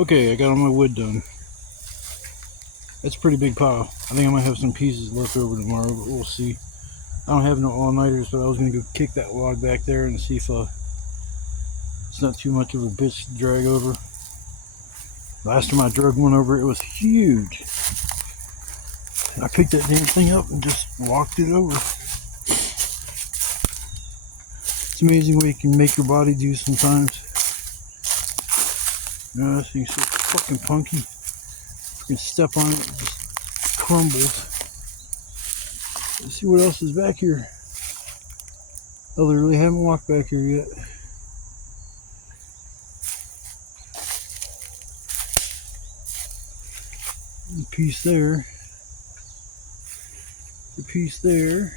Okay, I got all my wood done. That's a pretty big pile. I think I might have some pieces left over tomorrow, but we'll see. I don't have no all-nighters, but I was going to go kick that log back there and see if it's not too much of a bitch to drag over. Last time I dragged one over, it was huge. I picked that damn thing up and just walked it over. It's amazing what you can make your body do sometimes. This thing's so fucking punky. You can step on it, it just crumbles. Let's see what else is back here. I literally haven't walked back here yet. The piece there. The piece there.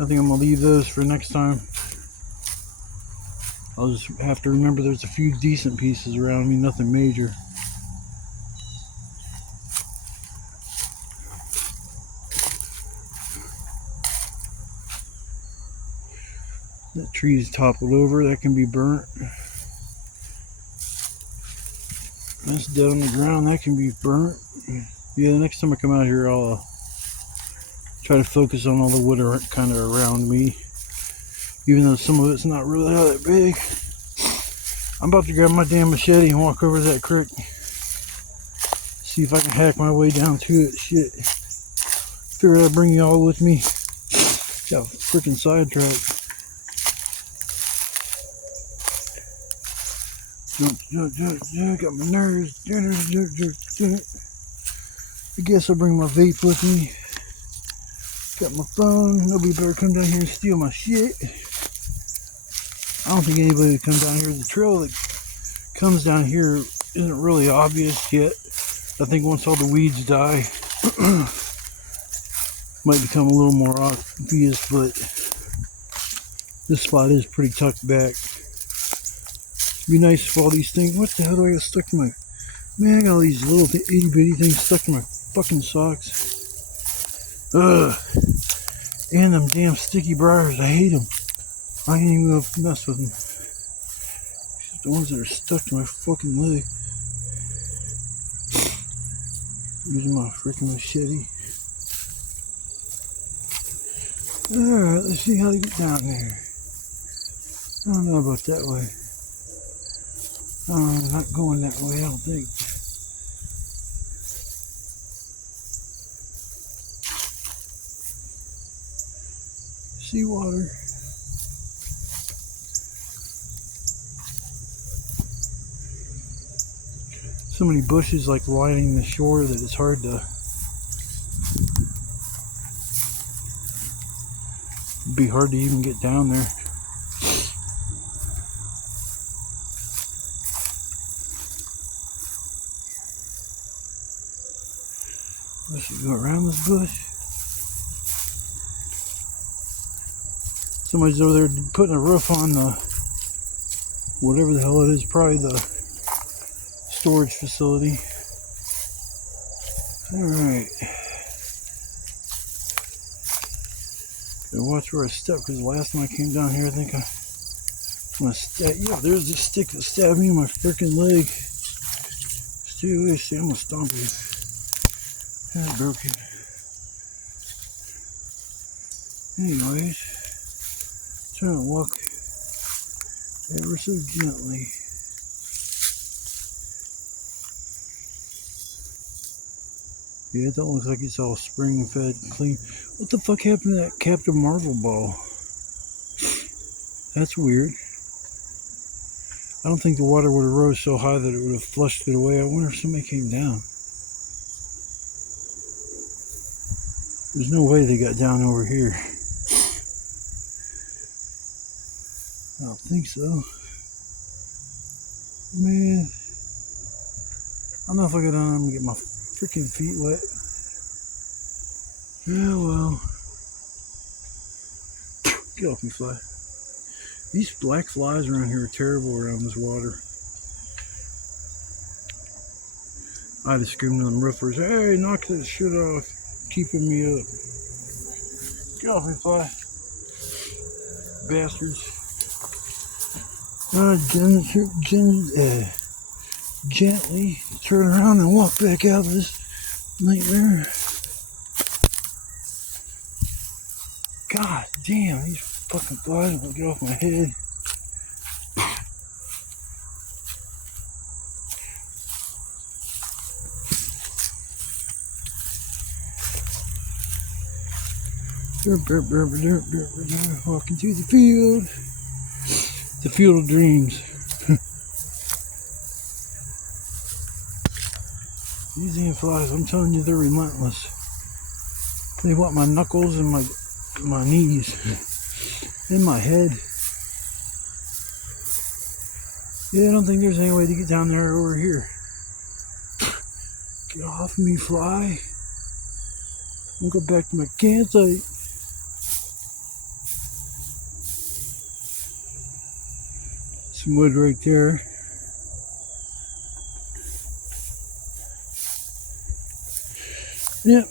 I think I'm gonna leave those for next time. I'll just have to remember there's a few decent pieces around me, nothing major. That tree's toppled over, that can be burnt. That's dead on the ground, that can be burnt. Yeah, the next time I come out here, I'll try to focus on all the wood kind of around me. Even though some of it's not really that big. I'm about to grab my damn machete and walk over to that creek. See if I can hack my way down to it. Shit. Figured I'd bring y'all with me. Got freaking sidetracked. Jump. Got my nerves. I guess I'll bring my vape with me. Got my phone. Nobody better come down here and steal my shit. I don't think anybody would come down here. The trail that comes down here isn't really obvious yet. I think once all the weeds die, might become a little more obvious, but this spot is pretty tucked back. It'd be nice if all these things, what the hell do I got stuck in my, man, I got all these little itty bitty things stuck in my fucking socks. Ugh. And them damn sticky briars, I hate them. I ain't even gonna mess with them. Except the ones that are stuck to my fucking leg. Using my freaking machete. Alright, let's see how to get down there. I don't know about that way. I'm not going that way, I don't think. Seawater. So many bushes like lining the shore that it's hard to even get down there. I should go around this bush. Somebody's over there putting a roof on the whatever the hell it is, probably the storage facility. Alright. Gotta watch where I step, because last time I came down here, I think I'm gonna yeah, there's this stick that stabbed me in my freaking leg. Stay away, see, I'm gonna stomp it. I broke it. Anyways, trying to walk ever so gently. Yeah, it don't look like it's all spring fed clean. What the fuck happened to that Captain Marvel ball? That's weird. I don't think the water would have rose so high that it would have flushed it away. I wonder if somebody came down. There's no way they got down over here. I don't think so. Man. I don't know if I go down there and get my freaking feet wet. Yeah, well. Get off me, fly. These black flies around here are terrible around this water. I'd have screamed to them roofers, hey, knock that shit off. Keeping me up. Get off me, fly. Bastards. Gently turn around and walk back out of this nightmare. God damn, these fucking flies will get off my head. Walking through the field. The field of dreams. These damn flies, I'm telling you, they're relentless. They want my knuckles and my knees and my head. Yeah, I don't think there's any way to get down there or over here. Get off me, fly. I'm gonna go back to my campsite. Some wood right there. Yep,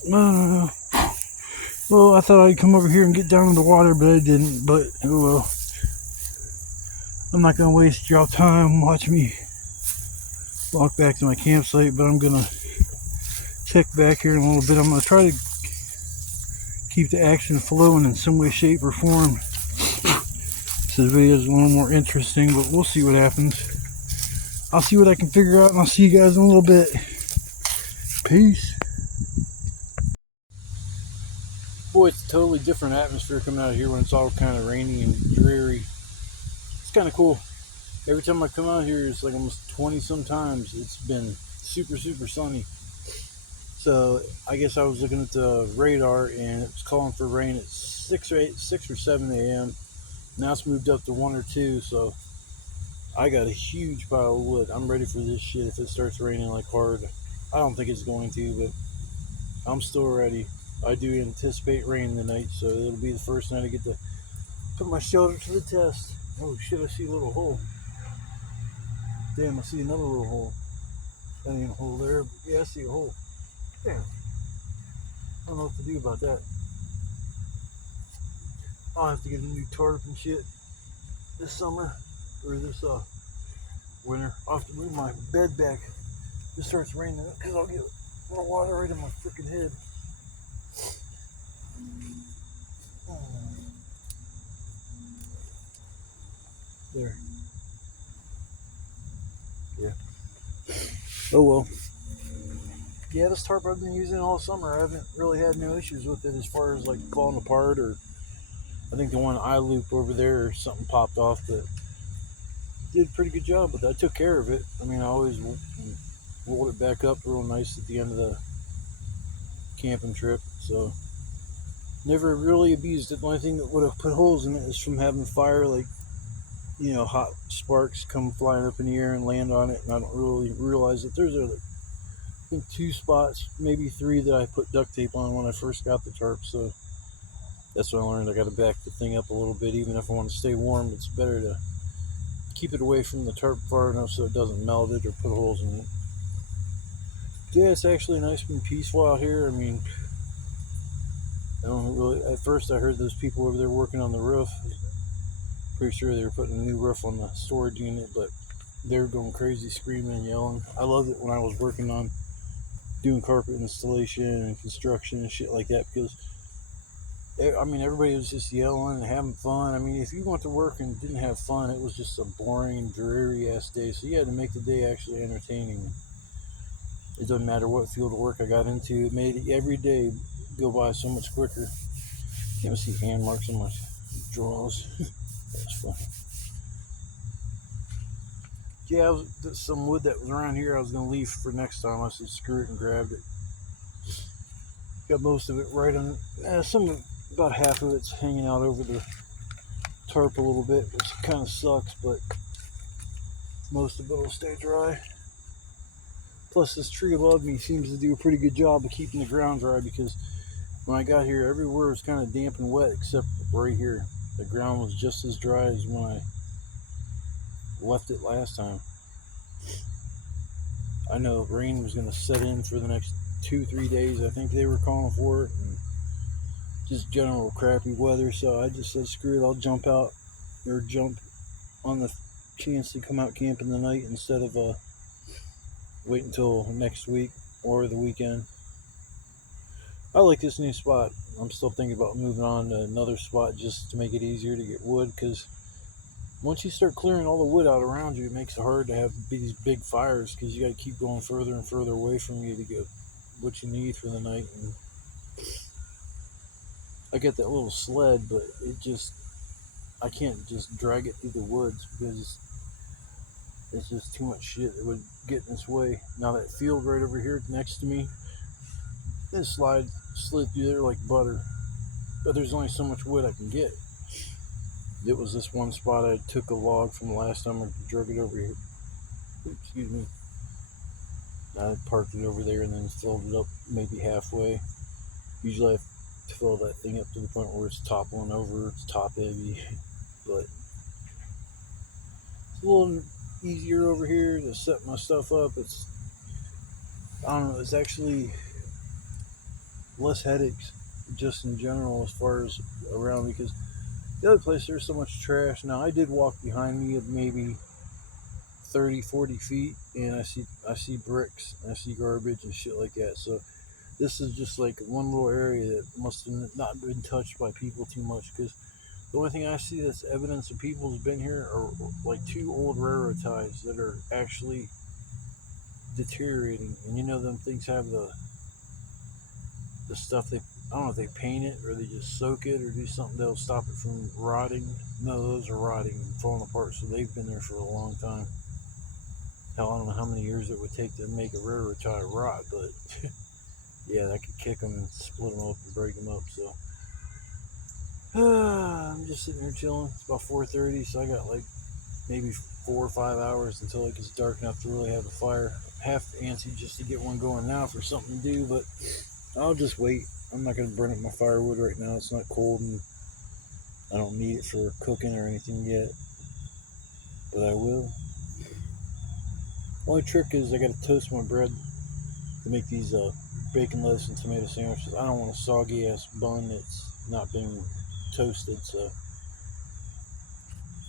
well, I thought I'd come over here and get down in the water, but I didn't. But, oh well. I'm not going to waste y'all time. Watch me walk back to my campsite, but I'm going to check back here in a little bit. I'm going to try to keep the action flowing in some way, shape, or form, so the video is a little more interesting, but we'll see what happens. I'll see what I can figure out, and I'll see you guys in a little bit. Peace. Boy, it's a totally different atmosphere coming out here when it's all kind of rainy and dreary. It's kind of cool. Every time I come out here, it's like almost 20 sometimes. It's been super, super sunny. So I guess I was looking at the radar and it was calling for rain at 6 or 7 a.m. Now it's moved up to 1 or 2. So I got a huge pile of wood. I'm ready for this shit if it starts raining like hard. I don't think it's going to, but I'm still ready. I do anticipate rain tonight, so it'll be the first night I get to put my shelter to the test. Oh shit, I see a little hole. Damn, I see another little hole. That ain't a hole there, but yeah, I see a hole. Damn. I don't know what to do about that. I'll have to get a new tarp and shit this summer, or this winter. I'll have to move my bed back if it starts raining, because I'll get more water right in my freaking head. There. Yeah. Oh well. Yeah, this tarp I've been using all summer. I haven't really had no issues with it as far as like falling apart, or I think the one eye loop over there or something popped off, but did a pretty good job with that. I took care of it. I mean, I always rolled it back up real nice at the end of the camping trip, so never really abused it. The only thing that would have put holes in it is from having fire, like, you know, hot sparks come flying up in the air and land on it, and I don't really realize that there's I think 2 spots, maybe 3, that I put duct tape on when I first got the tarp, so that's what I learned. I got to back the thing up a little bit. Even if I want to stay warm, it's better to keep it away from the tarp far enough so it doesn't melt it or put holes in it. Yeah, it's actually nice and peaceful out here. I mean, I don't really, at first I heard those people over there working on the roof. Pretty sure they were putting a new roof on the storage unit, but they were going crazy, screaming and yelling. I loved it when I was working on doing carpet installation and construction and shit like that, because I mean, everybody was just yelling and having fun. I mean, if you went to work and didn't have fun, it was just a boring, dreary ass day. So you had to make the day actually entertaining. It doesn't matter what field of work I got into, it made every day go by so much quicker. You can see hand marks on my drawers. That's funny. Yeah, some wood that was around here I was going to leave for next time. I said screw it and grabbed it. Got most of it right on, about half of it's hanging out over the tarp a little bit, which kind of sucks, but most of it will stay dry. Plus, this tree above me seems to do a pretty good job of keeping the ground dry, because when I got here, everywhere was kind of damp and wet except right here. The ground was just as dry as when I left it last time. I know rain was going to set in for the next 2-3 days. I think they were calling for it, and just general crappy weather. So I just said, screw it, I'll jump out or jump on the chance to come out camping tonight instead of wait until next week or the weekend. I like this new spot. I'm still thinking about moving on to another spot just to make it easier to get wood, because once you start clearing all the wood out around you, it makes it hard to have these big fires, because you got to keep going further and further away from you to get what you need for the night. And I get that little sled, but I can't just drag it through the woods because it's just too much shit that would get in its way. Now that field right over here next to me, this slid through there like butter, but there's only so much wood I can get. It was this one spot I took a log from the last time I drug it over here. Excuse me. I parked it over there and then filled it up maybe halfway. Usually I have to fill that thing up to the point where it's toppling over, it's top heavy, but it's a little easier over here to set my stuff up. I don't know, it's actually less headaches just in general as far as around, because the other place there's so much trash. Now I did walk behind me at maybe 30-40 feet, and I see bricks, I see garbage and shit like that. So this is just like one little area that must have not been touched by people too much, because the only thing I see that's evidence of people's been here are like 2 old railroad ties that are actually deteriorating. And you know them things have the stuff they, I don't know if they paint it or they just soak it or do something that'll stop it from rotting. No, those are rotting and falling apart, so they've been there for a long time. Hell, I don't know how many years it would take to make a railroad tie rot, but yeah, that could kick them and split them up and break them up. So I'm just sitting here chilling. It's about 4:30, so I got like maybe 4 or 5 hours until it gets dark enough to really have a fire. I'm half antsy just to get one going now for something to do, but I'll just wait. I'm not going to burn up my firewood right now. It's not cold and I don't need it for cooking or anything yet, but I will. Only trick is I got to toast my bread to make these bacon, lettuce, and tomato sandwiches. I don't want a soggy ass bun that's not been toasted, so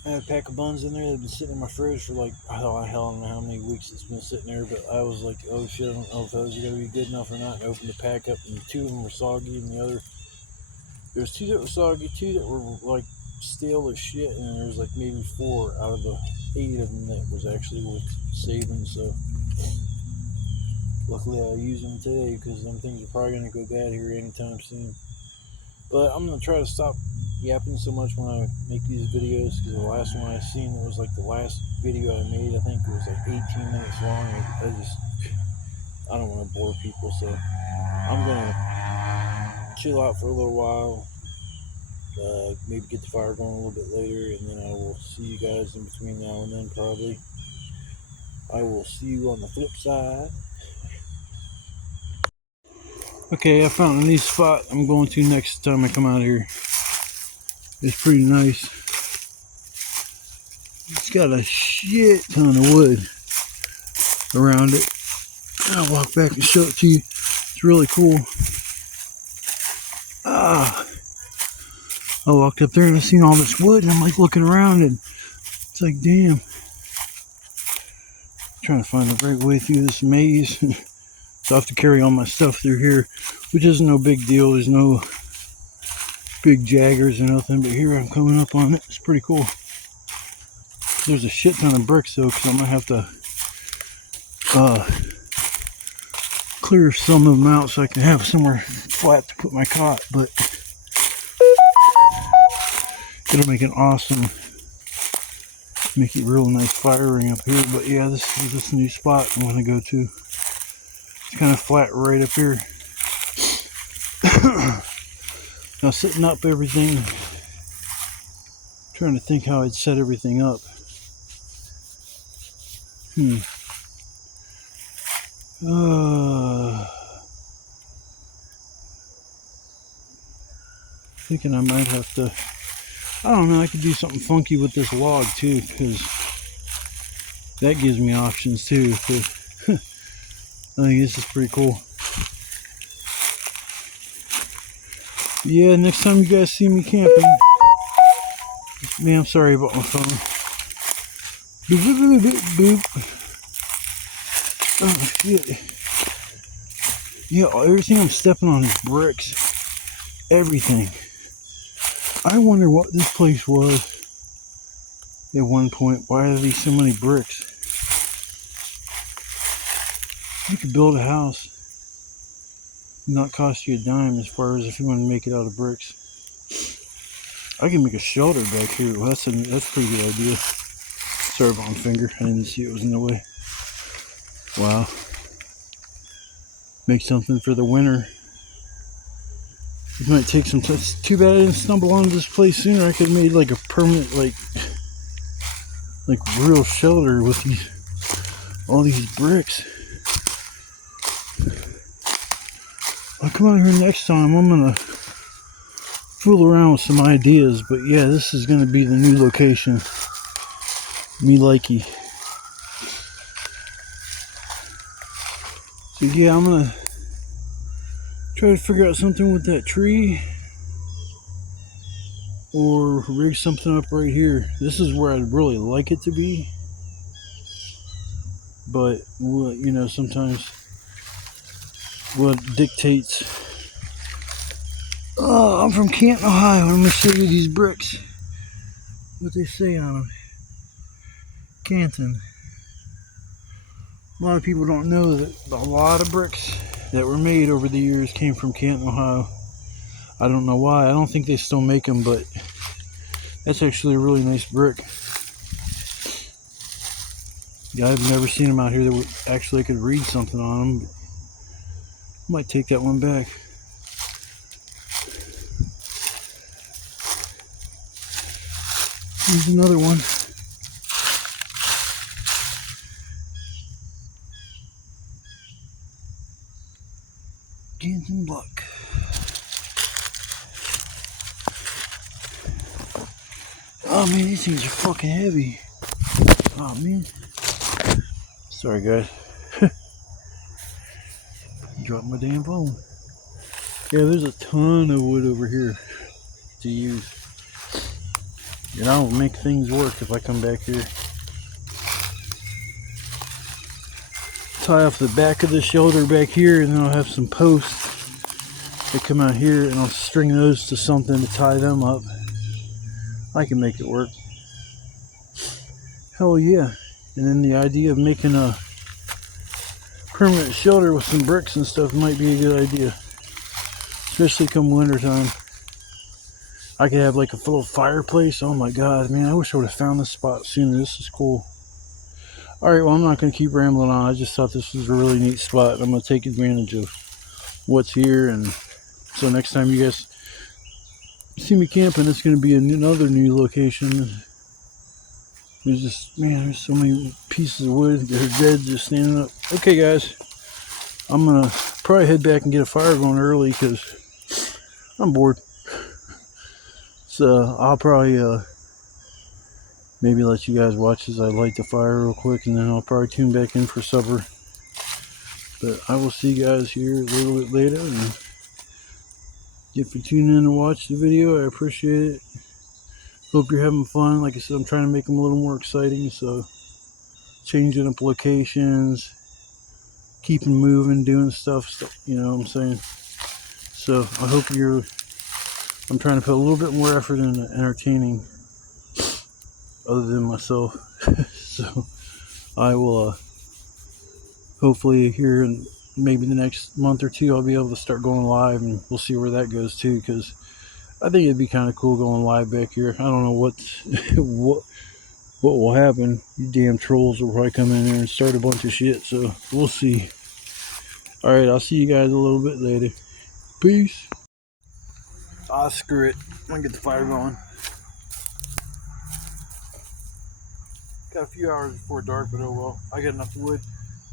I had a pack of buns in there that have been sitting in my fridge for like, hell, I don't know how many weeks it's been sitting there, but I was like, oh shit, I don't know if those are going to be good enough or not. And I opened the pack up, and 2 of them were soggy, and there's 2 that were soggy, 2 that were like stale as shit, and there was like maybe 4 out of the 8 of them that was actually worth saving. So luckily I used them today, because them things are probably going to go bad here anytime soon. But I'm going to try to stop yapping so much when I make these videos, because the last one I seen, it was like the last video I made, I think it was like 18 minutes long. I don't want to bore people, so I'm going to chill out for a little while, maybe get the fire going a little bit later, and then I will see you guys in between now and then. Probably I will see you on the flip side. Okay, I found a new spot I'm going to next time I come out here. It's pretty nice. It's got a shit ton of wood around it. I'll walk back and show it to you. It's really cool. I walked up there and I seen all this wood, and I'm like looking around, and it's like, damn. Trying to find the right way through this maze. So I have to carry all my stuff through here, which isn't no big deal. There's no big jaggers or nothing, but here I'm coming up on it. It's pretty cool. There's a shit ton of bricks though, because I'm gonna have to clear some of them out so I can have somewhere flat to put my cot. But it'll make it awesome, make it real nice firing up here. But yeah, this is this new spot I'm gonna go to. It's kind of flat right up here. Now, setting up everything, trying to think how I'd set everything up. Thinking I might have to, I don't know, I could do something funky with this log too, because that gives me options too. I think this is pretty cool. Yeah, next time you guys see me camping, man, I'm sorry about my phone. Boop, boop, boop, boop, boop. Oh, shit. Yeah, everything I'm stepping on is bricks. Everything. I wonder what this place was at one point. Why are these so many bricks? You could build a house, not cost you a dime as far as if you want to make it out of bricks. I can make a shelter back here. Well, that's a pretty good idea. Sorry, wrong finger. I didn't see it was in the way. Wow. Make something for the winter. It might take some time. It's too bad I didn't stumble onto this place sooner. I could have made like a permanent, like real shelter with all these bricks. I'll come out here next time. I'm gonna fool around with some ideas, but yeah, this is gonna be the new location. Me likey. So yeah, I'm gonna try to figure out something with that tree, or rig something up right here. This is where I'd really like it to be, but you know, sometimes what dictates. Oh, I'm from Canton, Ohio. I'm gonna show you these bricks. What they say on them. Canton. A lot of people don't know that a lot of bricks that were made over the years came from Canton, Ohio. I don't know why. I don't think they still make them, but that's actually a really nice brick. Yeah, I've never seen them out here that would actually could read something on them. Might take that one back. Here's another one. Canton block. Oh man, these things are fucking heavy. Oh man. Sorry guys. Dropped my damn phone. Yeah, there's a ton of wood over here to use. And I'll make things work if I come back here. Tie off the back of the shelter back here, and then I'll have some posts that come out here, and I'll string those to something to tie them up. I can make it work. Hell yeah. And then the idea of making a permanent shelter with some bricks and stuff might be a good idea. Especially come winter time. I could have like a little fireplace. Oh my god, man, I wish I would have found this spot sooner. This is cool. Alright, well, I'm not going to keep rambling on. I just thought this was a really neat spot. I'm going to take advantage of what's here. And so next time you guys see me camping, it's going to be another new location. There's just, man, there's so many pieces of wood that are dead just standing up. Okay, guys, I'm going to probably head back and get a fire going early because I'm bored. So I'll probably maybe let you guys watch as I light the fire real quick, and then I'll probably tune back in for supper. But I will see you guys here a little bit later, and if you tune in to watch the video, I appreciate it. Hope you're having fun. Like I said, I'm trying to make them a little more exciting, so changing up locations, keeping moving, doing stuff, you know what I'm saying? So I hope I'm trying to put a little bit more effort into entertaining other than myself. So I will hopefully here in maybe the next month or two I'll be able to start going live, and we'll see where that goes too, because I think it'd be kind of cool going live back here. I don't know what will happen. You damn trolls will probably come in there and start a bunch of shit, so we'll see. Alright, I'll see you guys a little bit later. Peace. Ah, screw it. I'm gonna get the fire going. Got a few hours before dark, but oh well. I got enough wood.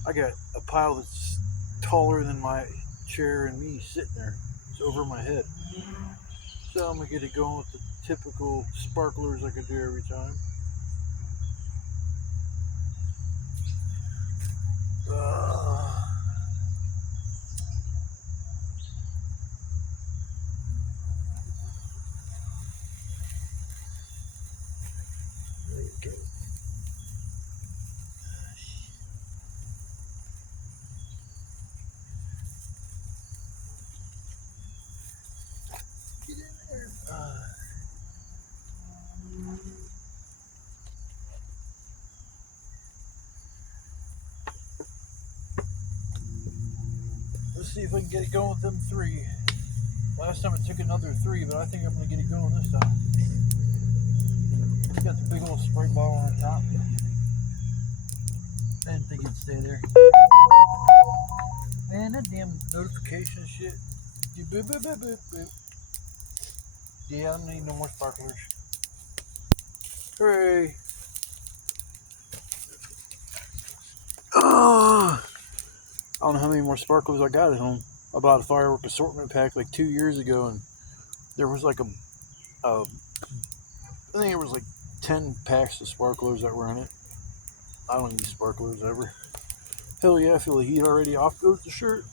I got a pile that's taller than my chair and me sitting there. It's over my head. So I'm gonna get it going with the typical sparklers like I do every time. There you go. Let's see if I can get it going with them 3. Last time it took another 3, but I think I'm going to get it going this time. Got the big old spray bottle on top. I didn't think it'd stay there. Man, that damn notification shit. Boop, boop, boop, boop, boop. Yeah, I don't need no more sparklers. Hooray! Oh, I don't know how many more sparklers I got at home. I bought a firework assortment pack like 2 years ago, and there was like I think it was like 10 packs of sparklers that were in it. I don't use sparklers ever. Hell yeah, I feel the heat already. Off goes the shirt.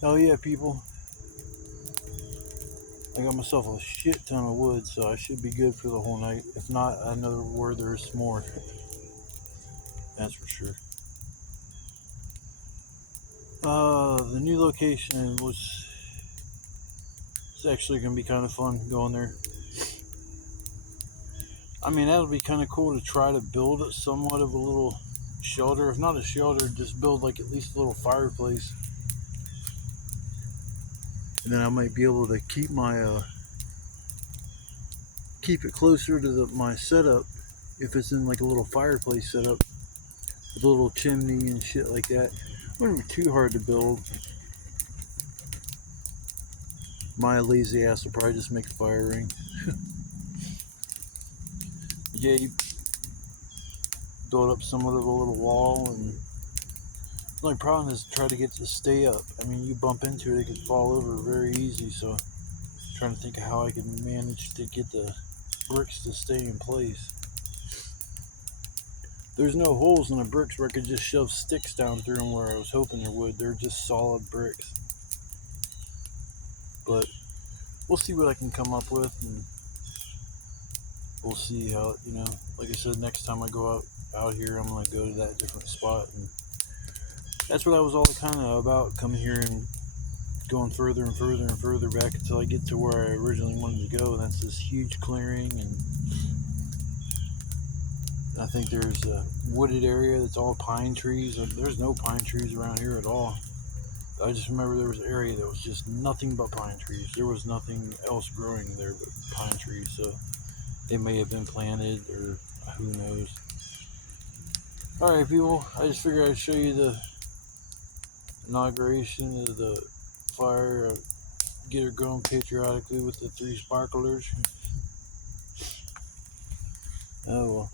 Hell yeah, people. I got myself a shit ton of wood, so I should be good for the whole night. If not, I know where there's more. That's for sure. The new location was actually going to be kind of fun going there. I mean, that would be kind of cool to try to build somewhat of a little shelter. If not a shelter, just build like at least a little fireplace. And then I might be able to keep my keep it closer to my setup if it's in like a little fireplace setup with a little chimney and shit like that. It wouldn't be too hard to build. My lazy ass will probably just make a fire ring. Yeah, you build up somewhat of a little wall, and the only problem is try to get it to stay up. I mean, you bump into it, it could fall over very easy, so I'm trying to think of how I can manage to get the bricks to stay in place. There's no holes in the bricks where I could just shove sticks down through them where I was hoping there would. They're just solid bricks. But we'll see what I can come up with, and we'll see how, like I said, next time I go out here, I'm going to go to that different spot. And that's what I was all kind of about, coming here and going further and further and further back until I get to where I originally wanted to go, and that's this huge clearing. And I think there's a wooded area that's all pine trees. There's no pine trees around here at all. I just remember there was an area that was just nothing but pine trees. There was nothing else growing there but pine trees, so they may have been planted, or who knows. Alright, people, I just figured I'd show you the inauguration of the fire. Get her going patriotically with the 3 sparklers. Oh well.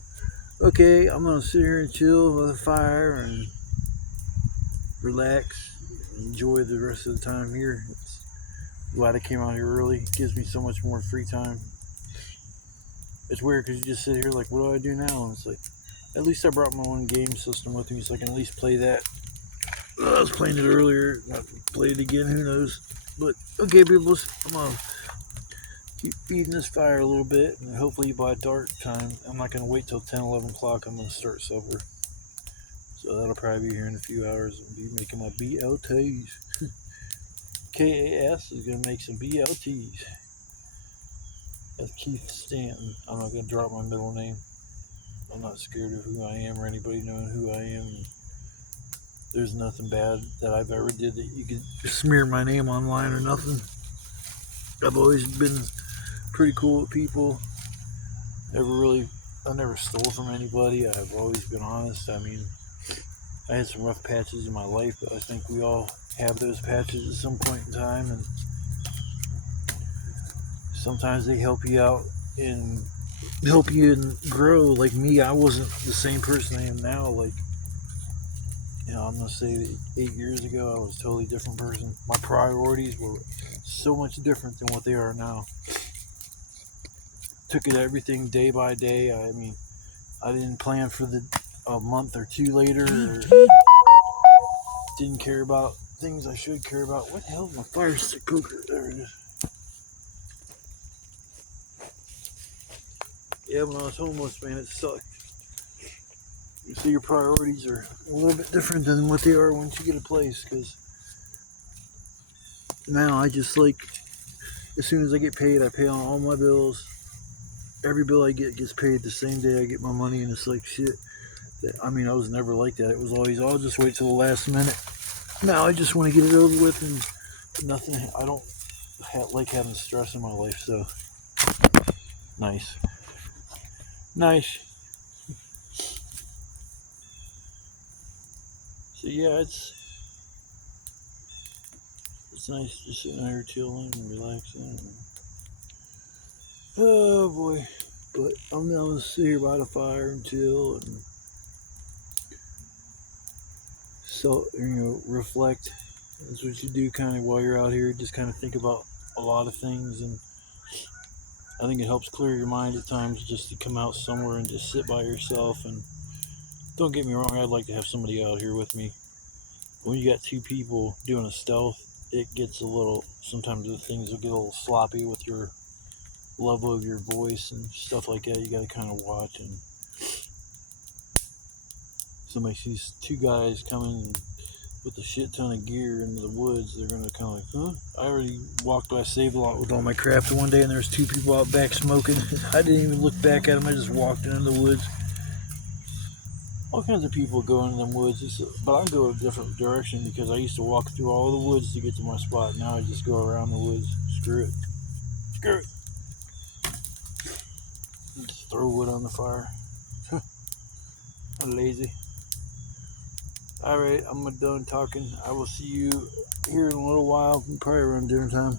Okay, I'm gonna sit here and chill with a fire and relax, enjoy the rest of the time here. It's glad I came out here early. It gives me so much more free time. It's weird because you just sit here like, what do I do now? And it's like, at least I brought my own game system with me, so I can at least play that. I was playing it earlier, not play it again, who knows. But okay, people, I'm gonna keep feeding this fire a little bit, and hopefully by dark time, I'm not gonna wait till 10-11 o'clock. I'm gonna start supper, so that'll probably be here in a few hours. I'll be making my BLTs. KAS is gonna make some BLTs. That's Keith Stanton. I'm not gonna drop my middle name. I'm not scared of who I am or anybody knowing who I am. There's nothing bad that I've ever did that you could smear my name online or nothing. I've always been pretty cool with people. I never stole from anybody. I've always been honest. I mean, I had some rough patches in my life, but I think we all have those patches at some point in time, and sometimes they help you out and help you and grow. Like me, I wasn't the same person I am now. Like, I'm gonna say that 8 years ago I was a totally different person. My priorities were so much different than what they are now. Took it everything day by day. I mean, I didn't plan for a month or 2 later, or didn't care about things I should care about. What the hell is my fire stick cooker? There it is. Yeah, when I was homeless, man, it sucked. You see, your priorities are a little bit different than what they are once you get a place, because now I just, like, as soon as I get paid, I pay on all my bills. Every bill I get gets paid the same day I get my money, and it's like, shit, I mean, I was never like that. It was always, I'll just wait till the last minute. Now I just want to get it over with, and nothing. I don't like having stress in my life. So nice, nice. So yeah, it's nice just sitting there chilling and relaxing. Oh boy, but I'm now gonna sit here by the fire and chill and so reflect. That's what you do kind of while you're out here. Just kind of think about a lot of things, and I think it helps clear your mind at times just to come out somewhere and just sit by yourself. And don't get me wrong, I'd like to have somebody out here with me. When you got two people doing a stealth, it gets a little. Sometimes the things will get a little sloppy with your level of your voice and stuff like that. You got to kind of watch. And somebody sees two guys coming with a shit ton of gear into the woods, they're gonna kind of like, huh? I already walked by Save-A-Lot with all my crap one day, and there was two people out back smoking. I didn't even look back at them. I just walked into the woods. All kinds of people go into them woods, but I go a different direction because I used to walk through all the woods to get to my spot. Now I just go around the woods. Screw it. Screw it. Just throw wood on the fire. I'm lazy. Alright, I'm done talking. I will see you here in a little while, probably around dinner time.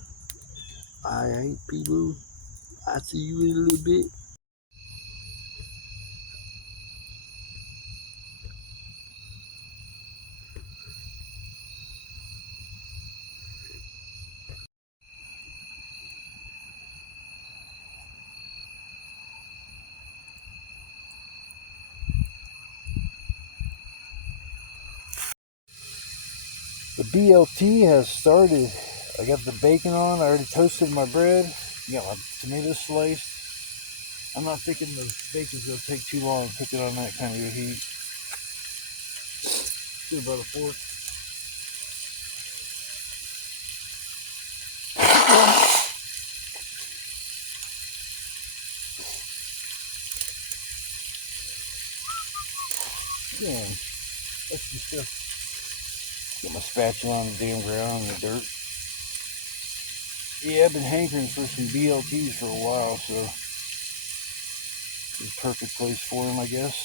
Alright, people. I'll see you in a little bit. The BLT has started. I got the bacon on. I already toasted my bread. Got my tomato sliced. I'm not thinking the bacon's going to take too long to cook it on that kind of a heat. Get about a fork. Yeah, that's the stuff. Get my spatula on the damn ground in the dirt. Yeah, I've been hankering for some BLTs for a while, so it's a perfect place for them, I guess.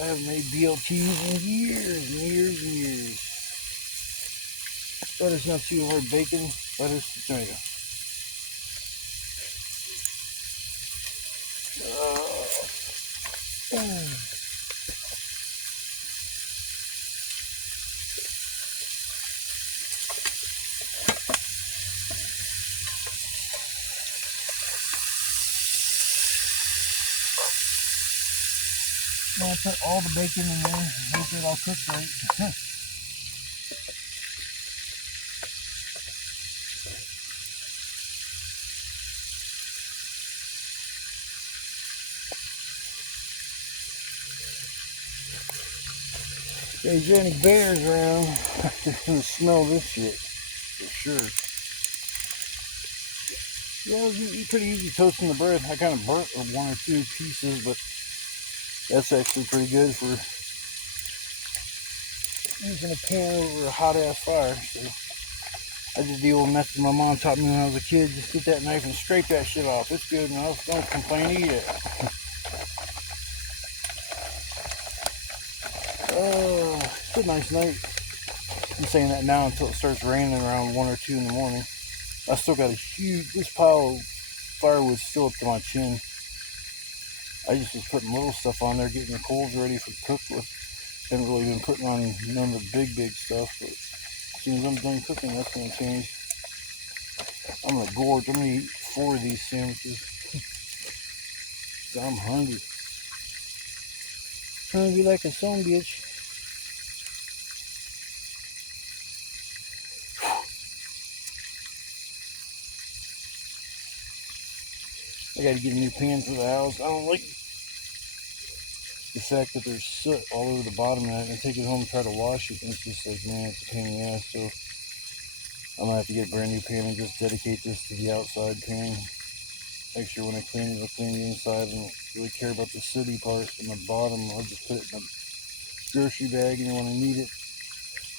I haven't made BLTs in years and years and years. Butter's not too hard. Bacon, lettuce, tomato. I'll put all the bacon in there and hope it all cooks right. If there's any bears around, they're gonna smell this shit for sure. Yeah, it was pretty easy toasting the bread. I kind of burnt one or two pieces, but that's actually pretty good for using a pan over a hot ass fire. So I just the old method my mom taught me when I was a kid. Just get that knife and scrape that shit off. It's good enough. Don't complain, eat it. It's a nice night. I'm saying that now until it starts raining around 1 or 2 in the morning. I still got a huge, this pile of firewood still up to my chin. I just was putting little stuff on there, getting the coals ready for cook with. Haven't really been putting on none of the big stuff, but as soon as I'm done cooking, that's going to change. I'm going to gorge. I'm going to eat 4 of these sandwiches. I'm hungry. Hungry like a son bitch. I got to get a new pan for the house. I don't like the fact that there's soot all over the bottom of it. I take it home and try to wash it, and it's just like, man, it's a pain in the ass. So I'm going to have to get a brand new pan and just dedicate this to the outside pan. Make sure when I clean it, I'll clean the inside. I don't really care about the sooty part in the bottom. I'll just put it in a grocery bag, and when I need it,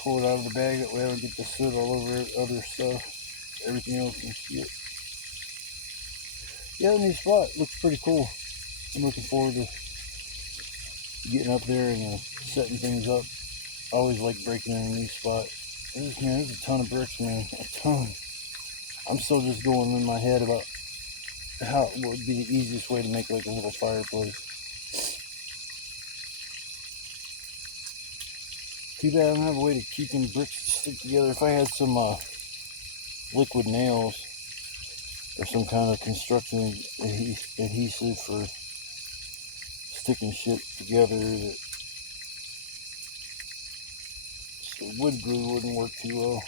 pull it out of the bag. That way I don't get the soot all over other stuff. Everything else can see it. Yeah, the new spot looks pretty cool. I'm looking forward to getting up there and setting things up. I always like breaking in a new spot. There's a ton of bricks, man. A ton. I'm still just going in my head about how it would be the easiest way to make like a little fireplace. Too bad I don't have a way to keep them bricks to stick together. If I had some liquid nails or some kind of construction adhesive for sticking shit together, that wood glue wouldn't work too well.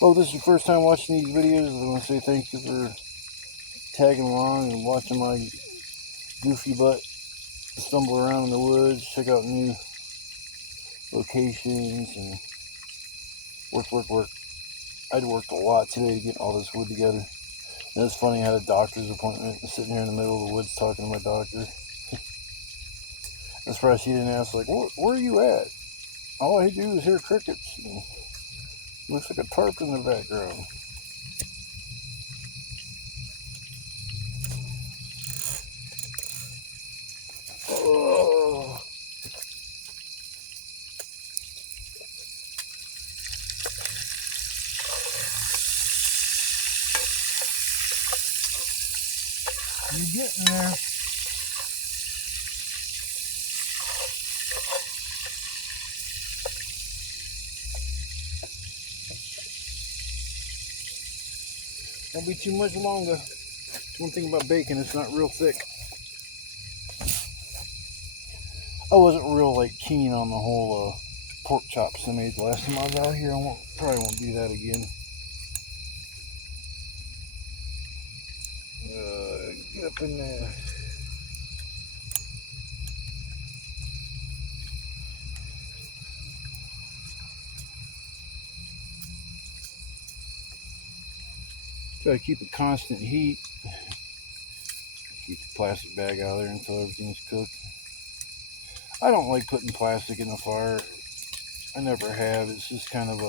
Oh, this is your first time watching these videos. I want to say thank you for tagging along and watching my goofy butt stumble around in the woods, check out new locations, and work. I'd worked a lot today to get all this wood together. And it's funny, I had a doctor's appointment. I'm sitting here in the middle of the woods talking to my doctor. I'm surprised she didn't ask, like, where are you at? All I do is hear crickets. And looks like a tarp in the background. Oh. You're getting there. Won't be too much longer. One thing about bacon, it's not real thick. I wasn't real keen on the whole pork chops I made the last time I was out here. Probably won't do that again. Get up in there. Try to keep a constant heat. Keep the plastic bag out of there until everything's cooked. I don't like putting plastic in the fire. I never have. It's just kind of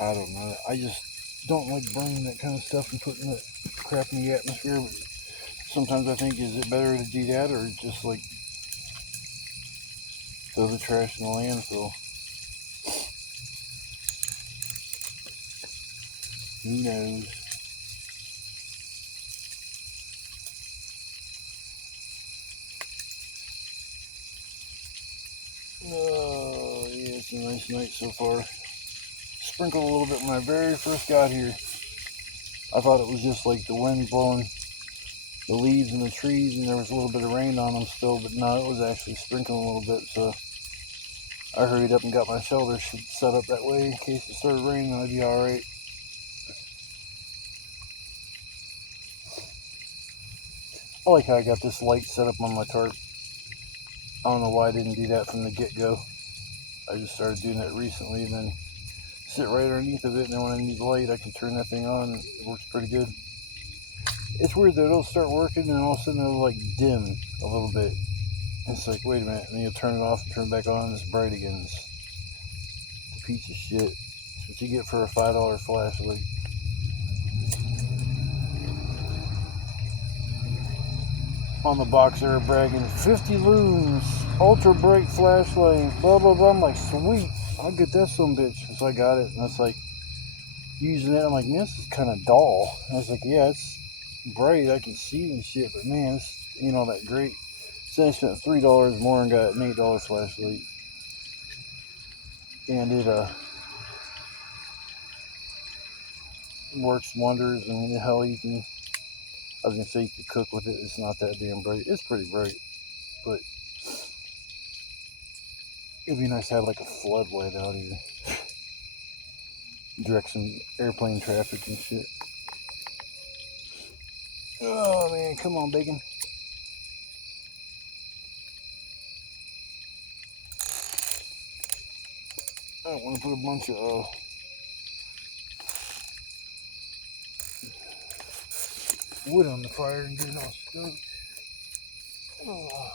I don't know. I just don't like burning that kind of stuff and putting that crap in the atmosphere. But sometimes I think, is it better to do that or just throw the trash in the landfill? Who knows? Oh, yeah, it's a nice night so far. Sprinkled a little bit when I very first got here. I thought it was just the wind blowing the leaves in the trees and there was a little bit of rain on them still, but no, it was actually sprinkling a little bit, so I hurried up and got my shelter set up that way in case it started raining. I'd be alright. I like how I got this light set up on my tarp. I don't know why I didn't do that from the get-go. I just started doing that recently and then sit right underneath of it, and then when I need light I can turn that thing on. It works pretty good. It's weird that it'll start working and all of a sudden it'll dim a little bit. It's like, wait a minute, and then you'll turn it off and turn it back on and it's bright again. It's a piece of shit. It's what you get for a $5 flashlight. On the box they're bragging 50 lumens, ultra bright flashlight, blah blah blah. I'm like, sweet, I'll get that some bitch. So I got it, and it's using it. I'm like, man, this is kind of dull. And I was like, yeah, it's bright, I can see and shit, but man, it's ain't all that great. So I spent $3 more and got an $8 flashlight, and it works wonders. And hell, I was gonna say you could cook with it. It's not that damn bright. It's pretty bright, but it'd be nice to have a floodlight out here. Direct some airplane traffic and shit. Oh man, come on, bacon. I don't want to put a bunch of wood on the fire and get it all stoked. Oh.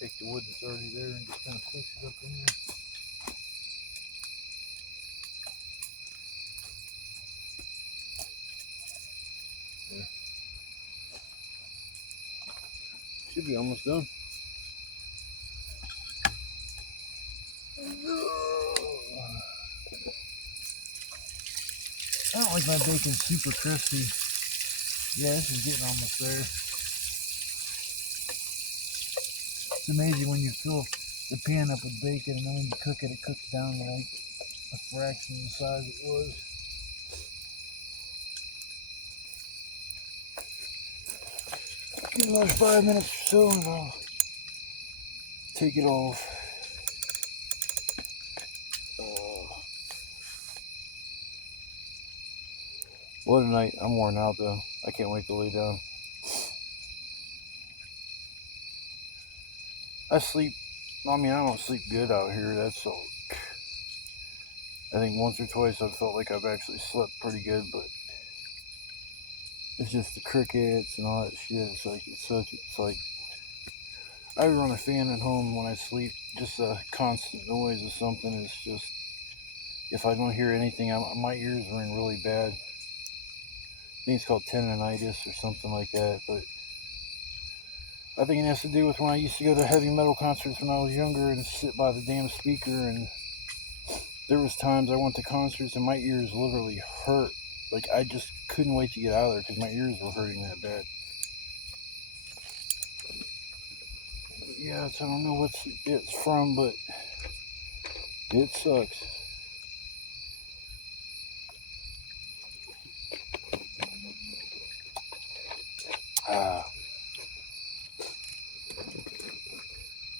Take the wood that's already there and just kind of push it up in there. There. Should be almost done. I don't like my bacon super crispy. Yeah, this is getting almost there. It's amazing when you fill the pan up with bacon and then when you cook it, it cooks down to like a fraction of the size it was. Give it another 5 minutes or so and I'll take it off. What a night. I'm worn out though. I can't wait to lay down. I don't sleep good out here. That's all. I think once or twice I've felt like I've actually slept pretty good, but it's just the crickets and all that shit. It's like I run a fan at home when I sleep. Just a constant noise or something. It's just, if I don't hear anything, my ears ring really bad. I think it's called tendonitis or something like that, but I think it has to do with when I used to go to heavy metal concerts when I was younger and sit by the damn speaker, and there was times I went to concerts and my ears literally hurt. Like I just couldn't wait to get out of there because my ears were hurting that bad. Yeah, I don't know what it's from, but it sucks.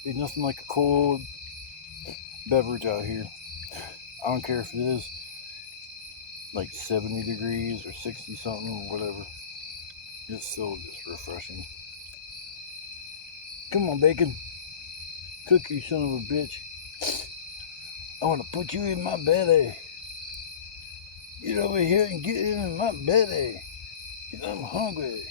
There's nothing like a cold beverage out here. I don't care if it is like 70 degrees or 60 something or whatever. It's still just refreshing. Come on, bacon. Cook, you son of a bitch. I want to put you in my belly. Get over here and get in my belly. Because I'm hungry.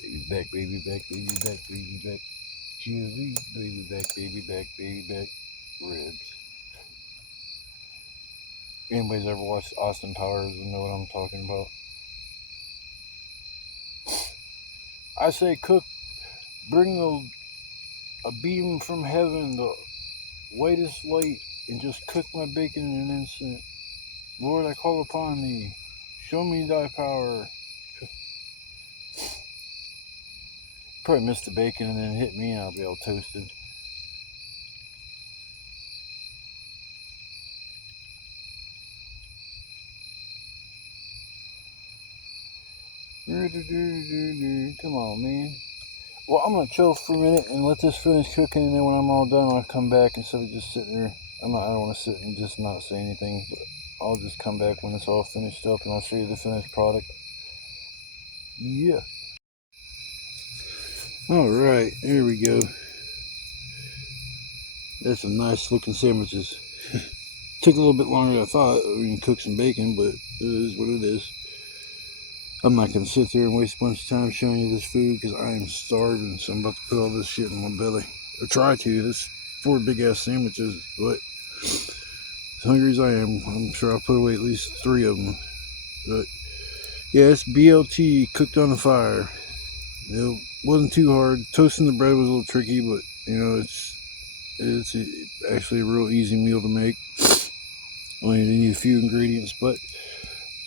Baby back, baby back, baby back, baby back. Chili, baby back, baby back, baby back. Ribs. If anybody's ever watched Austin Powers and know what I'm talking about. I say, cook, bring a beam from heaven, the whitest light, and just cook my bacon in an instant. Lord, I call upon thee. Show me thy power. Probably missed the bacon and then hit me and I'll be all toasted. Come on, man. Well, I'm going to chill for a minute and let this finish cooking, and then when I'm all done, I'll come back instead of just sitting there. I don't want to sit and just not say anything, but I'll just come back when it's all finished up and I'll show you the finished product. Yeah. Alright, here we go. That's some nice looking sandwiches. Took a little bit longer than I thought. We can cook some bacon, but it is what it is. I'm not going to sit there and waste a bunch of time showing you this food because I am starving, so I'm about to put all this shit in my belly. Or try to. This 4 big ass sandwiches, but as hungry as I am, I'm sure I'll put away at least 3 of them. But yeah, it's BLT cooked on the fire. It wasn't too hard. Toasting the bread was a little tricky, but you know, it's actually a real easy meal to make. Only need a few ingredients, but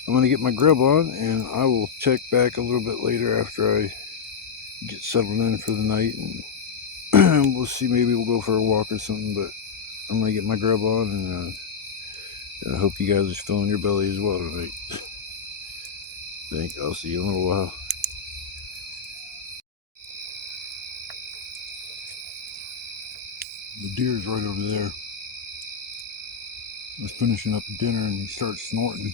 I'm going to get my grub on and I will check back a little bit later after I get settled in for the night, and we'll see, maybe we'll go for a walk or something, but I'm going to get my grub on, and I hope you guys are filling your belly as well tonight. I'll see you in a little while. The deer's right over there. I was finishing up dinner and he starts snorting.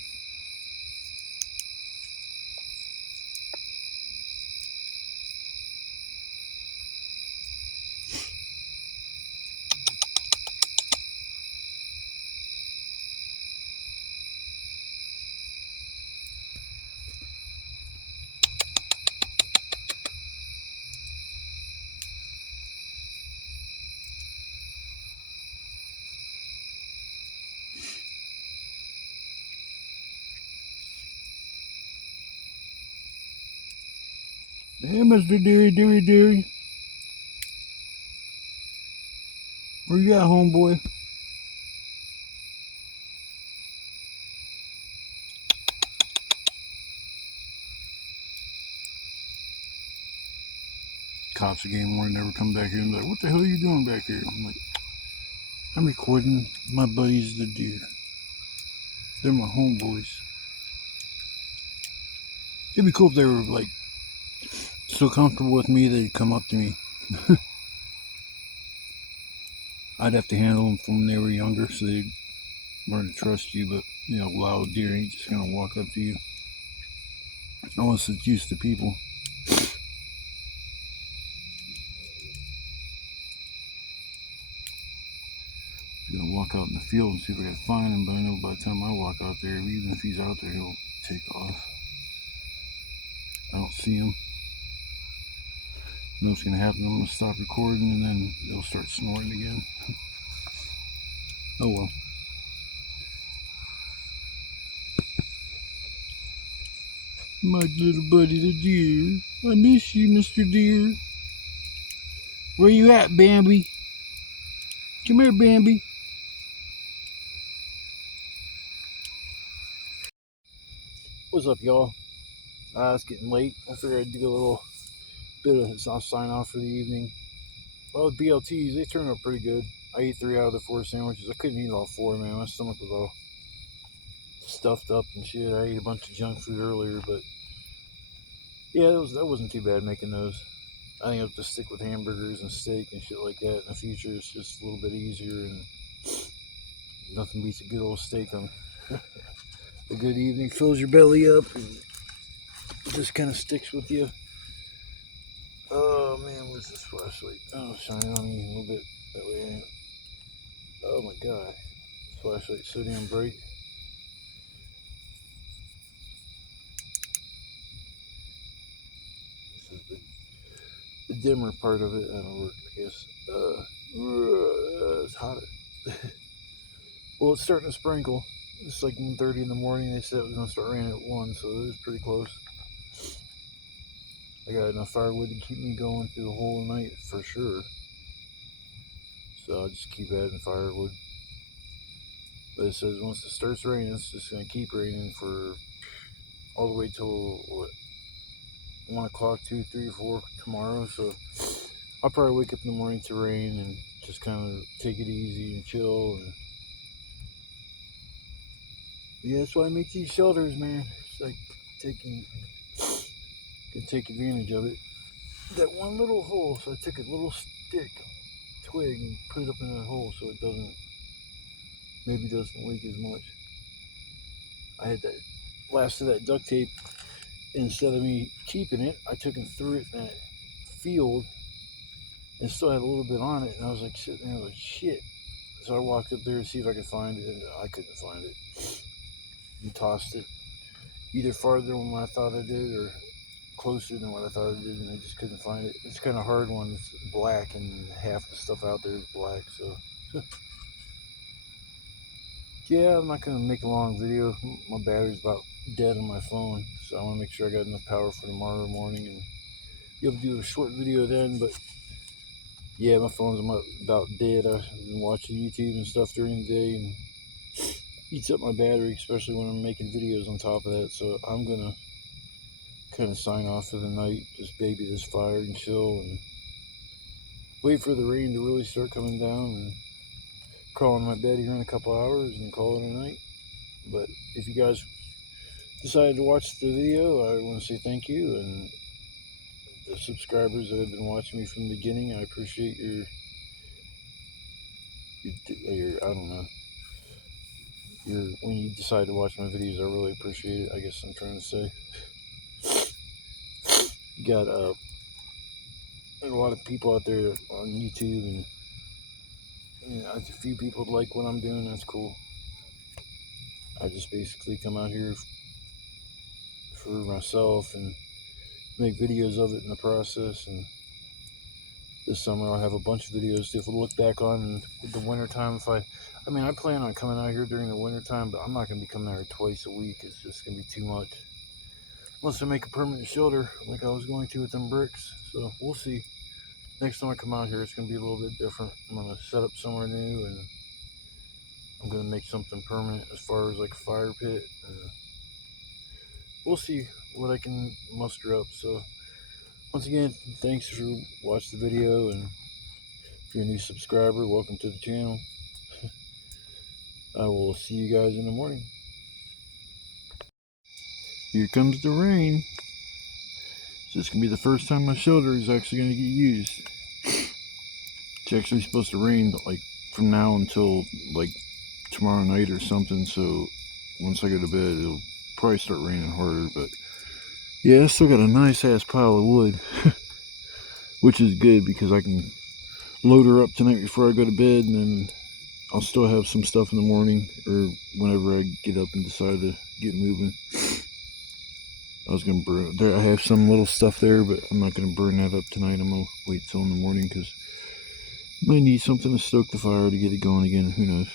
Hey, Mr. Deary. Where you at, homeboy? Cops again more never come back here and be like, what the hell are you doing back here? I'm like, I'm recording my buddies, the deer. They're my homeboys. It'd be cool if they were like so comfortable with me they'd come up to me. I'd have to handle them from when they were younger so they'd learn to trust you, but you know, wild deer ain't just gonna walk up to you unless it's used to people. I'm gonna walk out in the field and see if I can find him, but I know by the time I walk out there, even if he's out there, he'll take off. I don't see him. I know what's gonna happen. I'm gonna stop recording and then they'll start snoring again. Oh well. My little buddy the deer. I miss you, Mr. Deer. Where you at, Bambi? Come here, Bambi. What's up, y'all? It's getting late. I figured I'd do a little bit of a sign off for the evening. Well, the BLTs, they turned out pretty good. I ate 3 out of the 4 sandwiches. I couldn't eat all 4, man. My stomach was all stuffed up and shit. I ate a bunch of junk food earlier, but yeah, that wasn't too bad making those. I think I'll just stick with hamburgers and steak and shit like that in the future. It's just a little bit easier, and nothing beats a good old steak on a good evening. Fills your belly up and just kind of sticks with you. Oh man, where's this flashlight? Oh, shine on me a little bit. That way. Oh my god, this flashlight's so damn bright. This is the dimmer part of it. I don't work, I guess. It's hot. Well, it's starting to sprinkle. It's like 1:30 in the morning. They said it was going to start raining at 1, so it was pretty close. I got enough firewood to keep me going through the whole night for sure. So I'll just keep adding firewood. But it says once it starts raining, it's just going to keep raining for all the way till, what, 1 o'clock, 2, 3, 4 tomorrow. So I'll probably wake up in the morning to rain and just kind of take it easy and chill. And yeah, that's why I make these shelters, man. It's like can take advantage of it. That one little hole, so I took a little stick, twig, and put it up in that hole so it doesn't leak as much. I had that last of that duct tape. Instead of me keeping it, I took and threw it in that field and still had a little bit on it, and I was like sitting there like shit. So I walked up there to see if I could find it, and I couldn't find it. And tossed it either farther than what I thought I did or closer than what I thought I did, and I just couldn't find it. It's kind of hard when it's black and half the stuff out there is black, so yeah, I'm not gonna make a long video. My battery's about dead on my phone, so I want to make sure I got enough power for tomorrow morning and be able to do a short video then. But yeah, my phone's about dead. I've been watching YouTube and stuff during the day, and eats up my battery, especially when I'm making videos on top of that. So I'm gonna kind of sign off for the night, just baby this fire and chill, and wait for the rain to really start coming down, and crawl in my bed here in a couple hours and call it a night. But if you guys decided to watch the video, I want to say thank you, and the subscribers that have been watching me from the beginning, I appreciate your I don't know, when you decide to watch my videos, I really appreciate it. I guess I'm trying to say. You got there's a lot of people out there on YouTube, and you know, a few people like what I'm doing. That's cool. I just basically come out here for myself and make videos of it in the process. And this summer I'll have a bunch of videos to look back on in the wintertime. I mean, I plan on coming out here during the wintertime, but I'm not going to be coming out here twice a week. It's just going to be too much. unless I make a permanent shelter like I was going to with them bricks. So we'll see. Next time I come out here, it's going to be a little bit different. I'm going to set up somewhere new, and I'm going to make something permanent as far as like a fire pit. And we'll see what I can muster up. So once again, thanks for watching the video, and if you're a new subscriber, welcome to the channel. I will see you guys in the morning. Here comes the rain. So this is going to be the first time my shelter is actually going to get used. It's actually supposed to rain like from now until like tomorrow night or something. So once I go to bed, it'll probably start raining harder. But yeah, I still got a nice ass pile of wood, which is good because I can load her up tonight before I go to bed, and then I'll still have some stuff in the morning or whenever I get up and decide to get moving. I was gonna burn there. I have some little stuff there, but I'm not gonna burn that up tonight. I'm gonna wait till in the morning because I might need something to stoke the fire to get it going again. Who knows?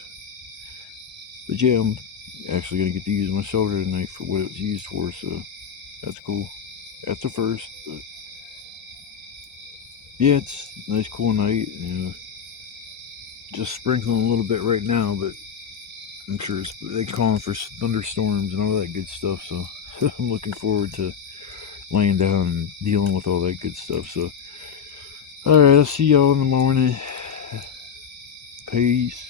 But yeah, I'm actually gonna get to use my shelter tonight for what it was used for. So that's cool. That's the first. But yeah, it's a nice cool night. You know, just sprinkling a little bit right now, but I'm sure they're calling for thunderstorms and all that good stuff. So I'm looking forward to laying down and dealing with all that good stuff. So alright, I'll see y'all in the morning. Peace.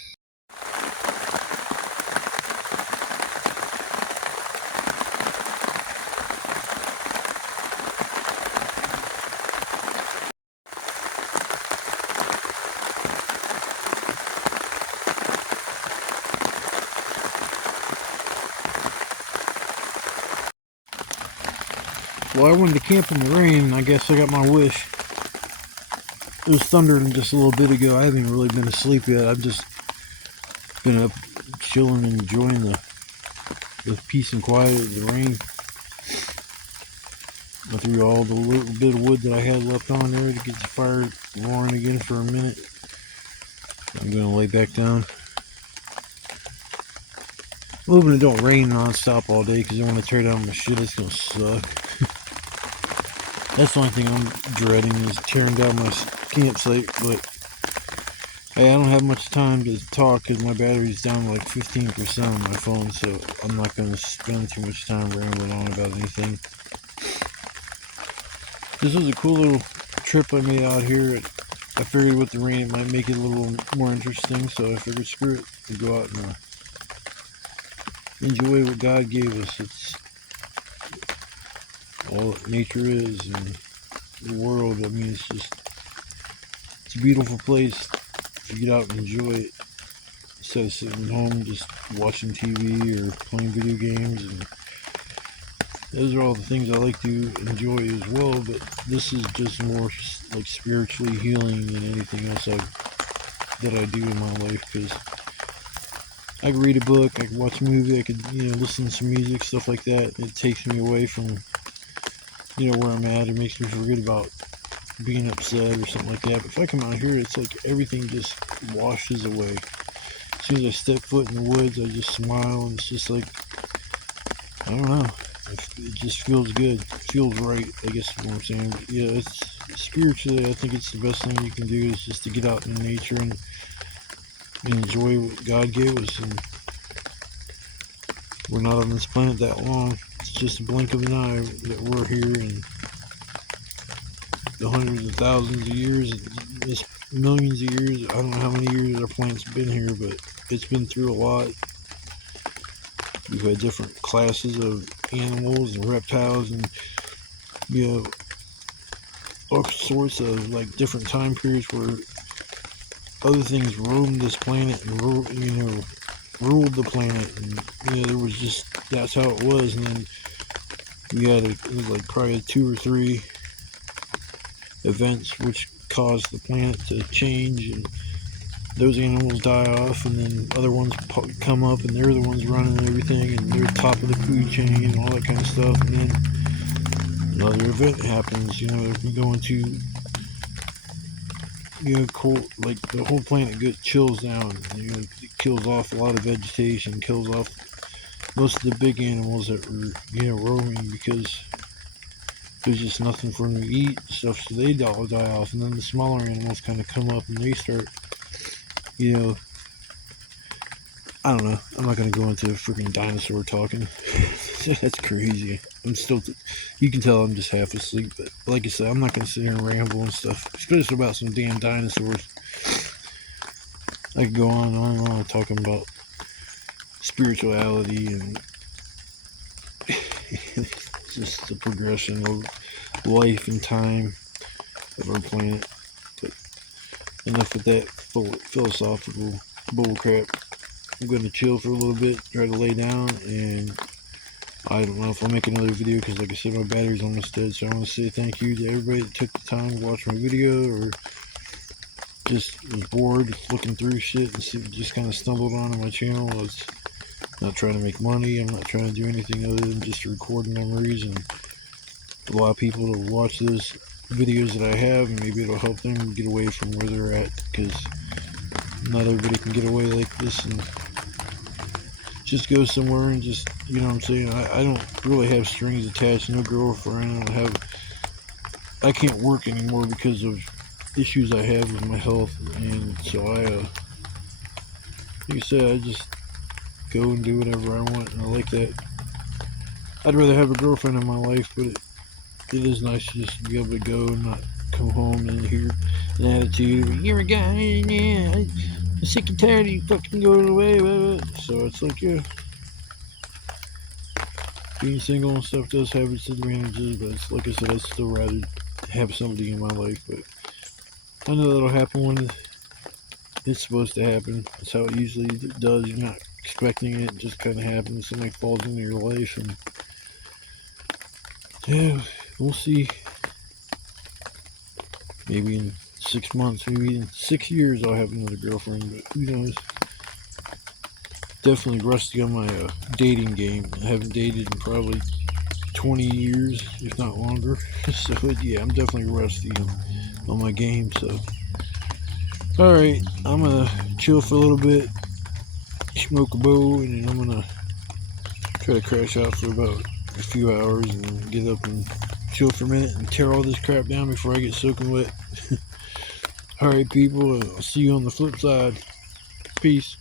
Well, I wanted to camp in the rain, and I guess I got my wish. It was thundering just a little bit ago. I haven't really been asleep yet. I've just been up chilling and enjoying the peace and quiet of the rain. I threw all the little bit of wood that I had left on there to get the fire roaring again for a minute. I'm going to lay back down. I'm hoping it don't rain non-stop all day, because I want to tear down my shit. It's going to suck. That's the only thing I'm dreading, is tearing down my campsite. But hey, I don't have much time to talk because my battery's down to like 15% on my phone, so I'm not going to spend too much time rambling on about anything. This was a cool little trip I made out here. I figured with the rain it might make it a little more interesting, so I figured screw it, we'll go out and enjoy what God gave us. It's all that nature is, and the world. I mean, it's a beautiful place to get out and enjoy it instead of sitting at home just watching TV or playing video games. And those are all the things I like to enjoy as well, but this is just more like spiritually healing than anything else that I do in my life, because I could read a book, I could watch a movie, I could, listen to some music, stuff like that. It takes me away from, where I'm at. It makes me forget about being upset or something like that. But if I come out here, it's like everything just washes away. As soon as I step foot in the woods, I just smile, and it's just like, I don't know, it just feels good. It feels right, I guess is what I'm saying. But yeah, it's spiritually, I think it's the best thing you can do, is just to get out in nature and enjoy what God gave us. And we're not on this planet that long. It's just a blink of an eye that we're here, and the hundreds of thousands of years, this millions of years, I don't know how many years our planet's been here, but it's been through a lot. We've had different classes of animals and reptiles, and all sorts of like different time periods where other things roamed this planet and ruled the planet, and there was just, that's how it was. And then we had it was like probably 2 or 3 events which caused the planet to change, and those animals die off, and then other ones come up, and they're the ones running everything, and they're top of the food chain and all that kind of stuff. And then another event happens, we go into cold, like the whole planet chills down. It kills off a lot of vegetation, kills off most of the big animals that were, roaming because there's just nothing for them to eat and stuff, so they all die off, and then the smaller animals kind of come up and they start, I don't know. I'm not gonna go into freaking dinosaur talking. That's crazy. You can tell I'm just half asleep, but like I said, I'm not gonna sit here and ramble and stuff, especially about some damn dinosaurs. I could go on and on talking about spirituality and just the progression of life and time of our planet. But enough with that philosophical bullcrap. I'm going to chill for a little bit, try to lay down, and I don't know if I'll make another video because, like I said, my battery's almost dead. So I want to say thank you to everybody that took the time to watch my video, or just was bored looking through shit and just kind of stumbled onto my channel. I was not trying to make money. I'm not trying to do anything other than just record memories, and a lot of people will watch those videos that I have, and maybe it'll help them get away from where they're at, because not everybody can get away like this and just go somewhere and just, you know what I'm saying? I don't really have strings attached, no girlfriend. I can't work anymore because of issues I have with my health, and so like I said, I just go and do whatever I want, and I like that. I'd rather have a girlfriend in my life, but it is nice to just be able to go and not come home and hear an attitude of, you're a guy, yeah, I'm sick and tired of you fucking going away, so it's like, yeah, being single and stuff does have its advantages, but it's, like I said, I'd still rather have somebody in my life. But I know that'll happen when it's supposed to happen. That's how it usually does. You're not expecting it, it just kind of happens. Somebody falls into your life, and yeah, we'll see. Maybe in 6 months, maybe in 6 years, I'll have another girlfriend, but who knows? Definitely rusty on my dating game. I haven't dated in probably 20 years, if not longer. So yeah, I'm definitely rusty on my game. So alright, I'm gonna chill for a little bit, smoke a bowl, and then I'm gonna try to crash out for about a few hours and get up and chill for a minute and tear all this crap down before I get soaking wet. Alright people, I'll see you on the flip side. Peace.